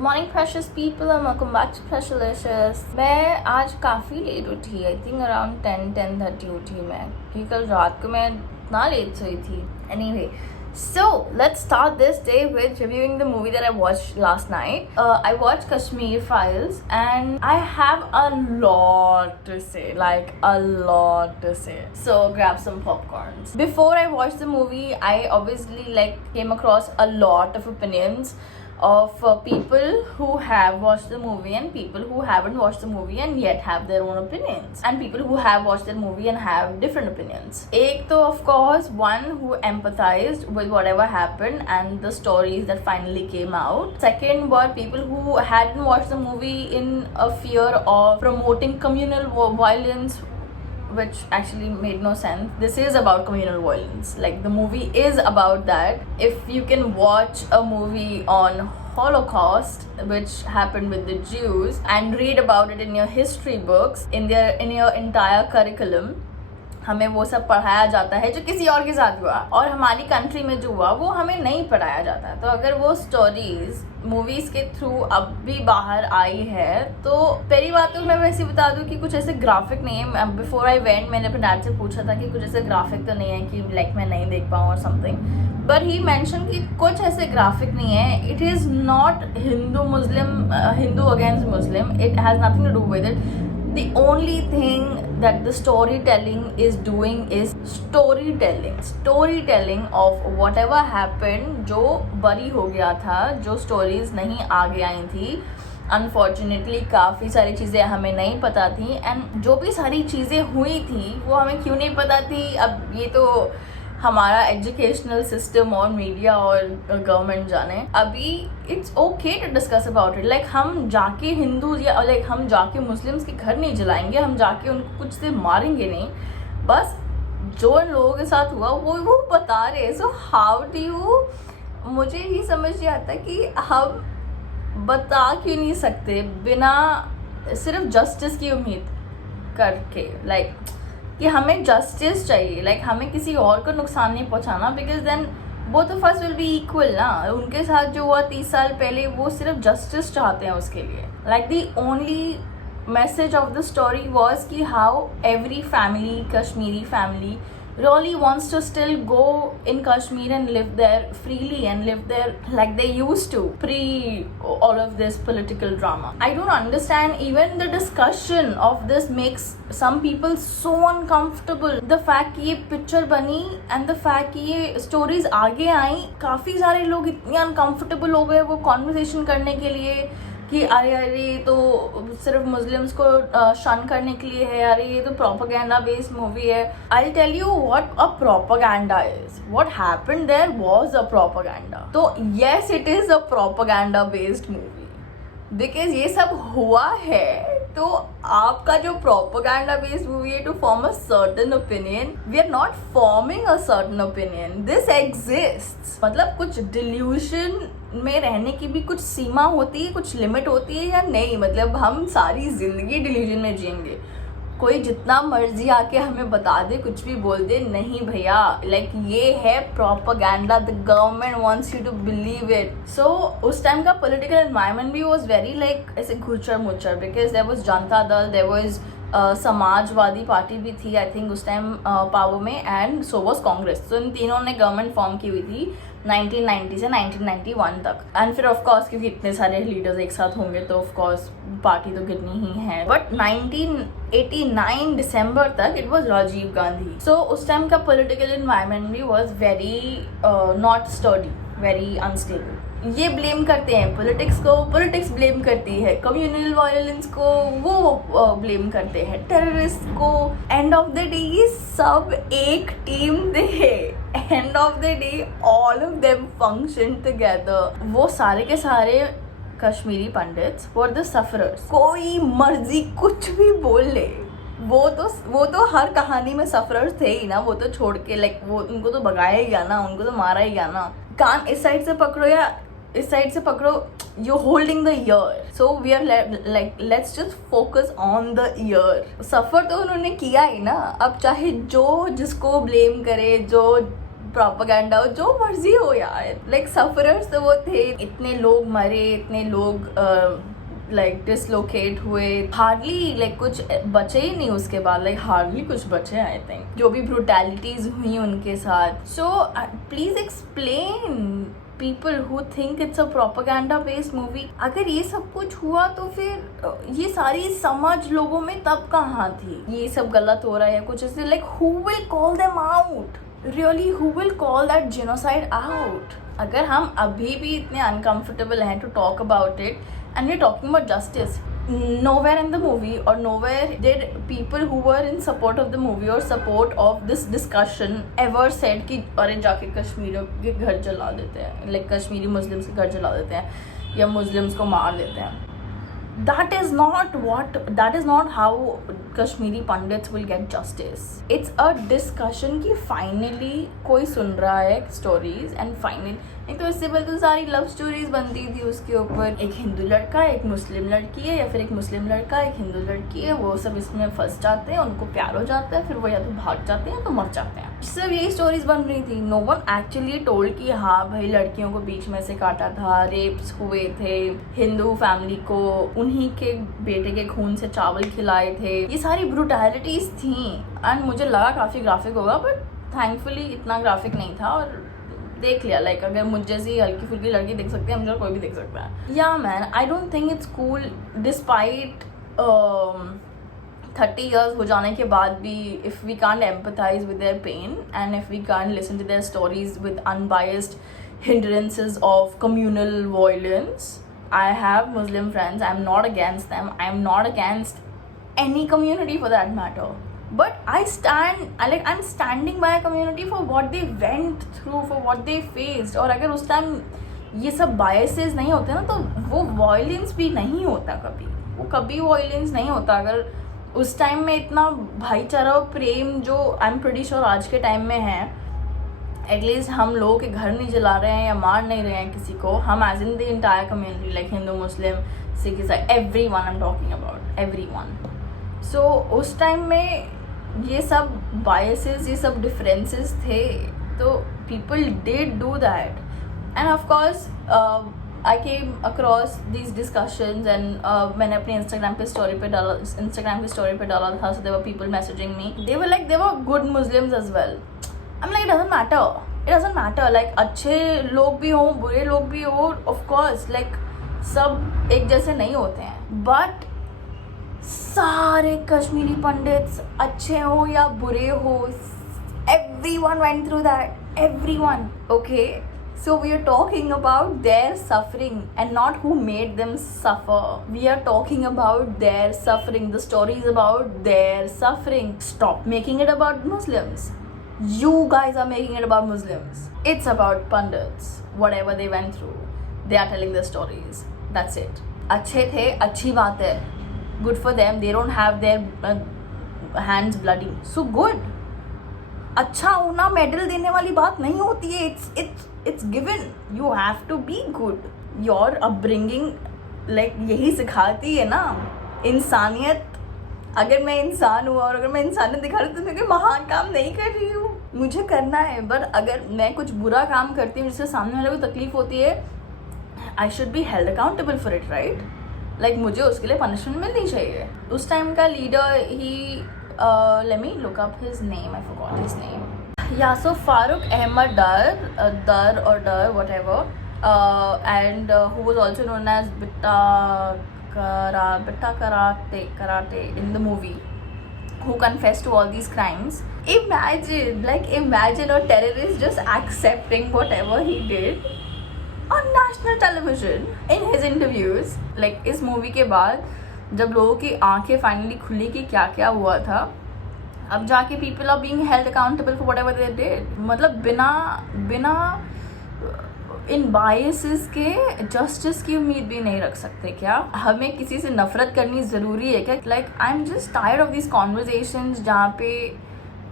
Good morning precious people and welcome back to Preshlicious. मैं आज काफ़ी लेट उठी, आई थिंक अराउंड 10-10:30 उठी मैं, क्योंकि कल रात को मैं इतना लेट सोई थी। Anyway, so let's start this day with reviewing the movie that I watched last night. I watched Kashmir Files and I have a lot to say, like a lot to say. So grab some popcorns. Before I watched the movie, I obviously came across a lot of opinions of people who have watched the movie and people who haven't watched the movie and yet have their own opinions, and people who have watched the movie and have different opinions. Ek to of course one who empathized with whatever happened and the stories that finally came out. Second were people who hadn't watched the movie in a fear of promoting communal violence, which actually made no sense. This is about communal violence. Like, the movie is about that. If you can watch a movie on Holocaust, which happened with the Jews, and read about it in your history books, in your entire curriculum, हमें वो सब पढ़ाया जाता है जो किसी और के साथ हुआ, और हमारी कंट्री में जो हुआ वो हमें नहीं पढ़ाया जाता। तो अगर वो स्टोरीज मूवीज के थ्रू अब भी बाहर आई है, तो पहली बात तो मैं वैसे बता दूं कि कुछ ऐसे ग्राफिक नहीं है। बिफोर आई वेंट मैंने अपने डैड से पूछा था कि कुछ ऐसे ग्राफिक तो नहीं है कि मैं नहीं देख पाऊँ और समथिंग, बट ही मेंशन कि कुछ ऐसे ग्राफिक नहीं है। It is not Hindu against Muslim, it has nothing to do with it. The only thing that the storytelling is doing is storytelling of whatever happened, जो बरी हो गया था, जो stories नहीं आगे आई थी। अनफॉर्चुनेटली काफ़ी सारी चीज़ें हमें नहीं पता थी, एंड जो भी सारी चीज़ें हुई थी वो हमें क्यों नहीं पता थी, अब ये तो हमारा एजुकेशनल सिस्टम और मीडिया और गवर्नमेंट जाने। अभी it's okay to discuss about it. Like, हम जाके हिंदू या हम जाके मुस्लिम्स के घर नहीं जलाएंगे, हम जाके उनको कुछ से मारेंगे नहीं, बस जो लोगों के साथ हुआ वो बता रहे। सो हाउ डू यू, मुझे ये समझ नहीं आता कि हम बता क्यों नहीं सकते बिना सिर्फ जस्टिस की उम्मीद करके, लाइक कि हमें जस्टिस चाहिए, लाइक हमें किसी और को नुकसान नहीं पहुंचाना, because then both of us will be equal ना। उनके साथ जो हुआ 30 साल पहले, वो सिर्फ जस्टिस चाहते हैं उसके लिए। Like the only message of the story was कि how every family, Kashmiri family really wants to still go in Kashmir and live there freely and live there like they used to pre all of this political drama. I don't understand, even the discussion of this makes some people so uncomfortable. The fact कि ये पिक्चर बनी and the fact कि ये स्टोरीज आगे आई, काफ़ी सारे लोग इतने अनकम्फर्टेबल हो गए वो कॉन्वर्सेशन करने के लिए कि अरे तो सिर्फ मुस्लिम्स को शन करने के लिए है, अरे ये तो प्रोपेगेंडा बेस्ड मूवी है। I tell you what a propaganda is, what happened there was a propaganda. तो yes, it is a propaganda based movie, because ये सब हुआ है। तो आपका जो प्रोपेगेंडा बेस्ड मूवी है to form a certain opinion, we are not forming a certain opinion, this exists. मतलब कुछ डिल्यूशन में रहने की भी कुछ सीमा होती है, कुछ लिमिट होती है या नहीं? मतलब हम सारी जिंदगी डिल्यूजन में जिएंगे? कोई जितना मर्जी आके हमें बता दे, कुछ भी बोल दे, नहीं भैया, लाइक ये है propaganda, the government wants you to believe it. So उस टाइम का पॉलिटिकल एनवायरनमेंट भी वाज वेरी लाइक ऐसे घुचर मुचर, because there was Janata Dal, there was Samajwadi Party भी थी आई थिंक उस टाइम पावर में, एंड सो वाज कांग्रेस। तो इन तीनों ने गवर्नमेंट फॉर्म की हुई थी 1990 से 1991 तक। एंड फिर ऑफ कोर्स क्योंकि इतने सारे लीडर्स एक साथ होंगे तो ऑफ कोर्स पार्टी तो गिरनी ही है। बट 1989 दिसंबर तक इट वाज राजीव गांधी। सो उस टाइम का पॉलिटिकल एनवायरनमेंट भी was very not study, very unstable. ये ब्लेम करते हैं पॉलिटिक्स को, पॉलिटिक्स ब्लेम करती है कम्युनल वायलेंस को, वो ब्लेम करते हैं टेररिस्ट को। एंड ऑफ द डे ये सब एक टीम थे। End of the day all of them function together. वो सारे के सारे Kashmiri pandits were the sufferers. कोई मर्जी कुछ भी बोल ले, वो तो हर कहानी में सफरर्स थे ही ना। वो तो छोड़ के लाइक वो उनको तो भगाया ही गया ना, उनको तो मारा ही गया ना। कान इस साइड से पकड़ो या इस साइड से पकड़ो, you holding the ear. So we are like let's just focus on the ear. सफर तो उन्होंने किया ही ना। अब चाहे जो जिसको ब्लेम करे, जो प्रोपेगेंडा हो, जो मर्जी हो यार, लाइक सफरर्स तो वो थे, इतने लोग मरे, इतने लोग लाइक डिसलोकेट हुए, हार्डली लाइक कुछ बचे ही नहीं उसके बाद, लाइक हार्डली कुछ बचे आई थिंक, जो भी ब्रूटैलिटीज हुई उनके साथ. So please explain people who think it's a propaganda based movie. अगर ये सब कुछ हुआ तो फिर ये सारी समझ लोगों में तब कहाँ थी, ये सब गलत हो रहा है कुछ ऐसे, like who will call them out, really who will call that genocide out. अगर हम अभी भी इतने अनकंफर्टेबल हैं to talk about it and we're talking about justice, nowhere in the movie or nowhere did people who were in support of the movie or support of this discussion ever said कि अरे जाके कश्मीरियों के घर जला देते हैं, like कश्मीरी मुस्लिम्स के घर जला देते हैं या मुस्लिम्स को मार देते हैं. That is not how Kashmiri Pandits will get justice. It's a discussion कि finally कोई सुन रहा है stories and finally, नहीं तो इससे पहले तो सारी लव स्टोरीज बनती थी उसके ऊपर, एक हिंदू लड़का एक मुस्लिम लड़की है या फिर एक मुस्लिम लड़का एक हिंदू लड़की है, वो सब इसमें फंस जाते हैं, उनको प्यार हो जाता है, फिर वो या तो भाग जाते हैं या तो मर जाते हैं. सिर्फ यही स्टोरीज बन रही थी. नो वन एक्चुअली टोल्ड कि हाँ भाई लड़कियों को बीच में से काटा था, रेप्स हुए थे, हिंदू फैमिली को उन्हीं के बेटे के खून से चावल खिलाए थे, ये सारी ब्रूटैलिटीज थी. एंड मुझे लगा काफ़ी ग्राफिक होगा बट थैंकफुली इतना ग्राफिक नहीं था और देख लिया. लाइक अगर मुझ जैसी हल्की फुल्की लड़की देख सकती है, मुझे कोई भी देख सकता है. या man, I don't think it's cool despite 30 years हो जाने के बाद भी, if we can't empathize with their pain and if we can't listen to their stories with unbiased hindrances of communal violence. I have Muslim friends, I'm not against them, I'm not against any community for that matter, but I'm standing by a community for what they went through, for what they faced. और अगर उस टाइम ये सब biases नहीं होते ना तो वो violence भी नहीं होता, कभी violence नहीं होता. अगर उस टाइम में इतना भाईचारा और प्रेम जो आई एम प्रीटी श्योर आज के टाइम में है, एटलीस्ट हम लोगों के घर नहीं जला रहे हैं या मार नहीं रहे हैं किसी को, हम as in the entire community like Hindu Muslim Sikh ईसाई everyone, I am talking about everyone. So उस टाइम में ये सब बायसेस, ये सब डिफरेंसेस थे, तो people did do that. End of course I came across these discussions and मैंने अपने Instagram पे story पे डाला था. So there were people messaging me. They were like, there were good Muslims as well. I'm like, it doesn't matter. Like अच्छे लोग भी हों, बुरे लोग भी हों, of course. Like सब एक जैसे नहीं होते हैं. But सारे कश्मीरी पंडित्स अच्छे हो या बुरे हो, everyone went through that. Everyone. Okay. So we are talking about their suffering and not who made them suffer. We are talking about their suffering. The story is about their suffering. Stop making it about Muslims. You guys are making it about Muslims. It's about Pandits. Whatever they went through, they are telling their stories. That's it. अच्छे थे, अच्छी बात है. Good for them. They don't have their hands bloody. So good. अच्छा होना मेडल देने वाली बात नहीं होती है. It's given. You have to be good. Your upbringing like यही सिखाती है ना, इंसानियत. अगर मैं इंसान हूँ और अगर मैं इंसानियत दिखा रही हूँ तो मैं कोई महान काम नहीं कर रही हूँ, मुझे करना है. बट अगर मैं कुछ बुरा काम करती हूँ जिससे सामने वाले को तकलीफ होती है, I should be held accountable for it, right? Like मुझे उसके लिए पनिशमेंट मिलनी चाहिए. उस टाइम का लीडर ही let me look up his name, I forgot his name. Yeah, so Farooq Ahmad Dar, whatever, and who was also known as Bitta Karate in the movie, who confessed to all these crimes. Imagine a terrorist just accepting whatever he did on national television in his interviews. Like इस movie के बाद जब लोगों की आंखें फाइनली खुली कि क्या क्या हुआ था, अब जाके people are being held accountable for whatever they did. मतलब बिना इन बायसेस के जस्टिस की उम्मीद भी नहीं रख सकते क्या? हमें किसी से नफरत करनी ज़रूरी है क्या? Like I am just tired of this conversations जहाँ पे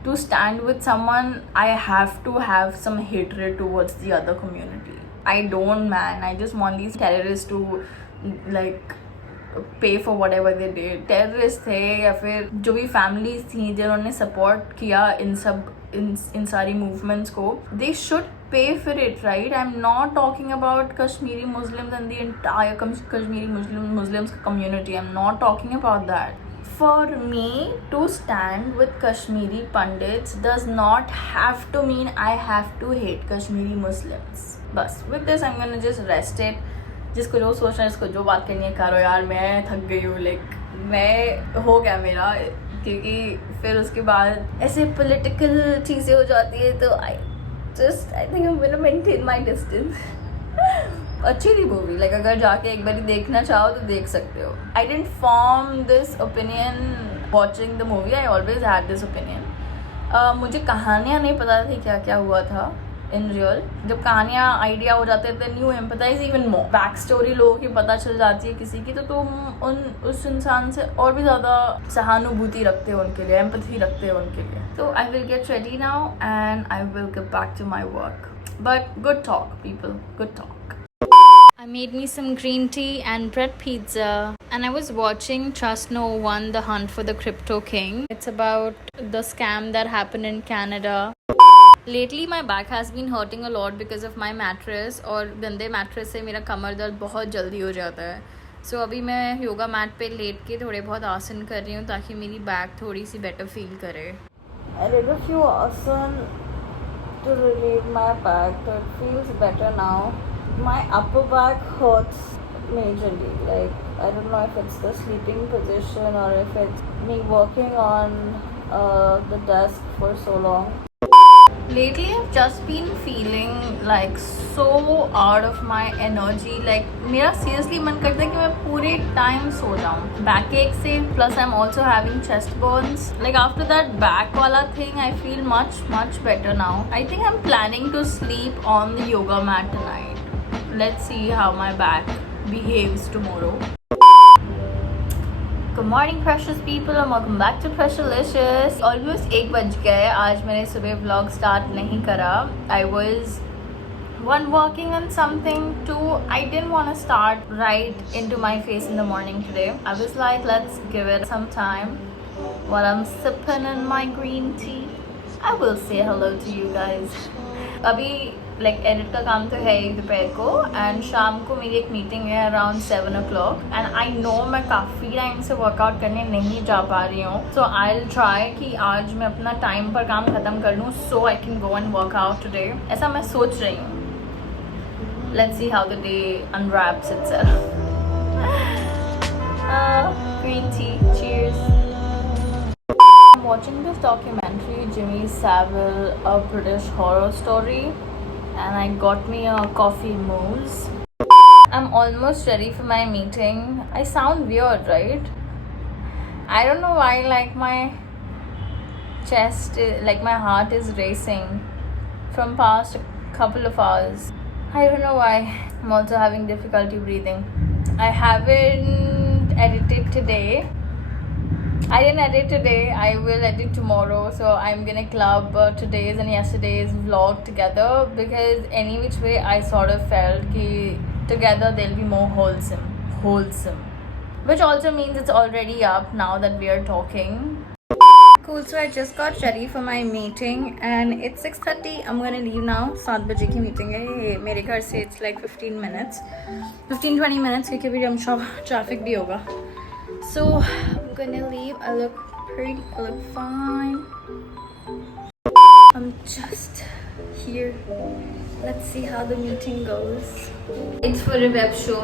to stand with someone I have to have some hatred towards the other community. I don't man, I just want these terrorist to like pay for whatever they did. Terrorist थे या फिर जो भी फैमिलीज थी जिन्होंने सपोर्ट किया इन सब इन सारी मूवमेंट्स को, they should pay for it, right? I am not talking about Kashmiri Muslims and the entire Kashmiri Muslims community. I'm not talking about that. For me to stand with Kashmiri Pandits does not have to mean I have to hate Kashmiri Muslims. बस with this I'm gonna just rest it. जिसको जो सोचना है, जिसको जो बात करनी है करो यार, मैं थक गई हूँ, लाइक मैं हो गया मेरा, क्योंकि फिर उसके बाद ऐसे पॉलिटिकल चीज़ें हो जाती है तो I think I will maintain my distance. अच्छी थी मूवी, लाइक अगर जाके एक बार देखना चाहो तो देख सकते हो. I didn't form this opinion watching the movie, I always had this opinion. मुझे कहानियाँ नहीं पता थी क्या क्या हुआ था इन रियल. जब कहानियाँ आइडिया हो जाते हैं then you empathise even more. Back story लोगों की पता चल जाती है किसी की, तो तुम उस इंसान से और भी ज़्यादा सहानुभूति रखते हो उनके लिए, एम्पैथी रखते हो उनके लिए. तो I will get ready now and I will get back to my work. But good talk people, good talk. I made me some green tea and bread pizza, and I was watching Trust No One: The Hunt for the Crypto King. It's about the scam that happened in Canada. Lately my back has been hurting a lot because of my mattress, और गंदे mattress से मेरा कमर दर्द बहुत जल्दी हो जाता है. So अभी मैं योगा मैट पे लेट के थोड़े बहुत आसन कर रही हूँ ताकि मेरी बैक थोड़ी सी बेटर फील करे. I did a few asan to relieve my back, so it feels better now. My upper back hurts majorly. Like, I don't know if it's the sleeping position or if it's me working on the desk for so long. Lately I've just been feeling like so out of my energy. Like मेरा seriously मन करता है कि मैं पूरे time so जाऊँ बैक एक से. Plus I'm also having chest burns. Like after that back वाला thing I feel much better now. I think I'm planning to sleep on the yoga mat tonight. Let's see how my back behaves tomorrow. Good morning precious people and welcome back to Pressurelicious. Almost 1 बज गया है. आज मैंने सुबह vlog start नहीं करा. I was one working on something, two I didn't want to start right into my face in the morning today. I was like, let's give it some time while I'm sipping in my green tea. I will say hello to you guys. अभी like edit का काम तो है ही दोपहर को, एंड शाम को मेरी एक मीटिंग है अराउंड 7 o'clock. एंड आई नो मैं काफ़ी टाइम से वर्कआउट करने नहीं जा पा रही हूँ. सो आई विल ट्राई कि आज मैं अपना टाइम पर काम ख़त्म कर लूँ so I can go and work out today. ऐसा मैं सोच रही हूँ. Let's see how the day unwraps itself. Green tea, cheers. I'm watching this documentary, Jimmy Savile, A British Horror Story, and I got me a coffee mousse. I'm almost ready for my meeting. I sound weird, right? I don't know why, like my chest, like my heart is racing from past couple of hours. I don't know why. I'm also having difficulty breathing. I haven't edited today. I didn't edit today. I will edit tomorrow. So I'm gonna club today's and yesterday's vlog together because any which way I sort of felt that together they'll be more wholesome. Which also means it's already up now that we are talking. Cool. So I just got ready for my meeting and it's 6:30. I'm gonna leave now. 7 बजे की meeting है. मेरे घर से it's like 15 minutes, 15-20 minutes क्योंकि अभी हम traffic भी होगा. So I'm gonna leave. I look pretty, I look fine. I'm just here. Let's see how the meeting goes. It's for a web show.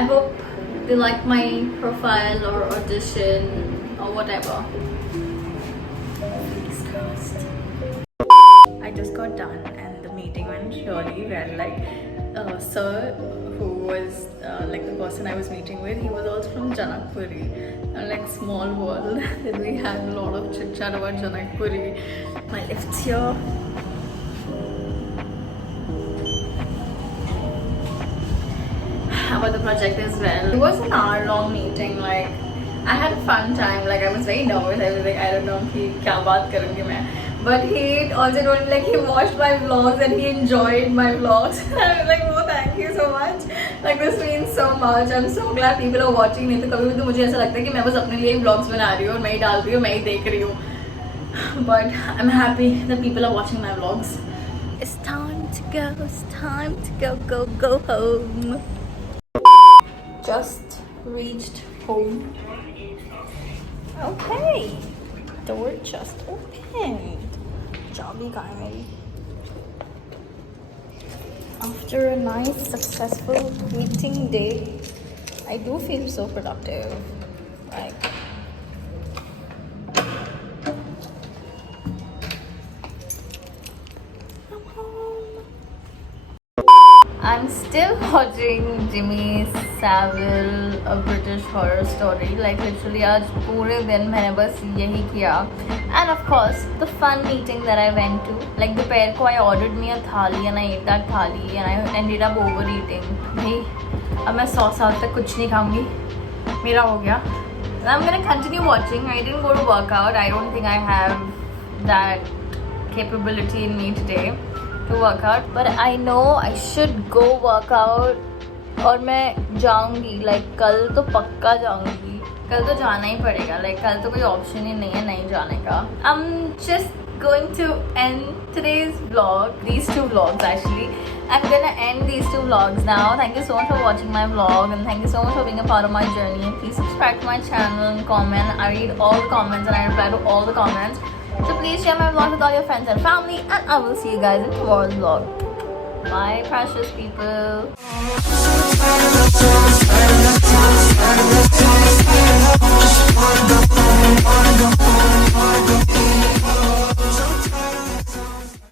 I hope they like my profile or audition or whatever. Fingers crossed. I just got done and the meeting went really well. Like sir who was like the person I was meeting with, he was also from Janakpuri, and like small world. Then we had a lot of chit chat about Janakpuri. My lift's here. About the project as well. It was an hour-long meeting. Like I had a fun time. Like I was very nervous. I was like, I don't know कि क्या बात करूँगी मैं. But he also told me like he watched my vlogs and he enjoyed my vlogs. I was like, oh, thank you so much. Like this means so much. I'm so glad people are watching. नहीं तो कभी भी तो मुझे ऐसा लगता है कि मैं बस अपने लिए vlogs बना रही हूँ और मैं ही डाल रही हूँ, मैं ही देख रही हूँ. but I'm happy that people are watching my vlogs. It's time to go. It's time to go home. Just reached home. Okay, door just opened. Jolly guy. After a nice, successful meeting day, I do feel so productive. Like, I'm home. I'm still watching Jimmy Savile, a British horror story. Like literally, आज पूरे दिन मैंने बस यही किया. And of course, the fun meeting that I went to. Like दोपहर को I ordered me a thali and I ate that thali and I ended up overeating. भाई अब मैं 100 साल तक कुछ नहीं खाऊंगी. मेरा हो गया. And I'm gonna continue watching. I didn't go to workout. I don't think I have that capability in me today to work out, but I know I should go work out. और मैं जाऊंगी, like कल तो पक्का जाऊंगी. कल तो जाना ही पड़ेगा. Like कल तो कोई ऑप्शन ही नहीं है नहीं जाने का. I'm just going to end today's vlog. These two vlogs actually. I'm gonna end these two vlogs now. Thank you so much for watching my vlog and thank you so much for being a part of my journey. Please subscribe to my channel and comment. I read all the comments and I reply to all the comments. So please share my vlog with all your friends and family and I will see you guys in tomorrow's vlog. Bye precious people.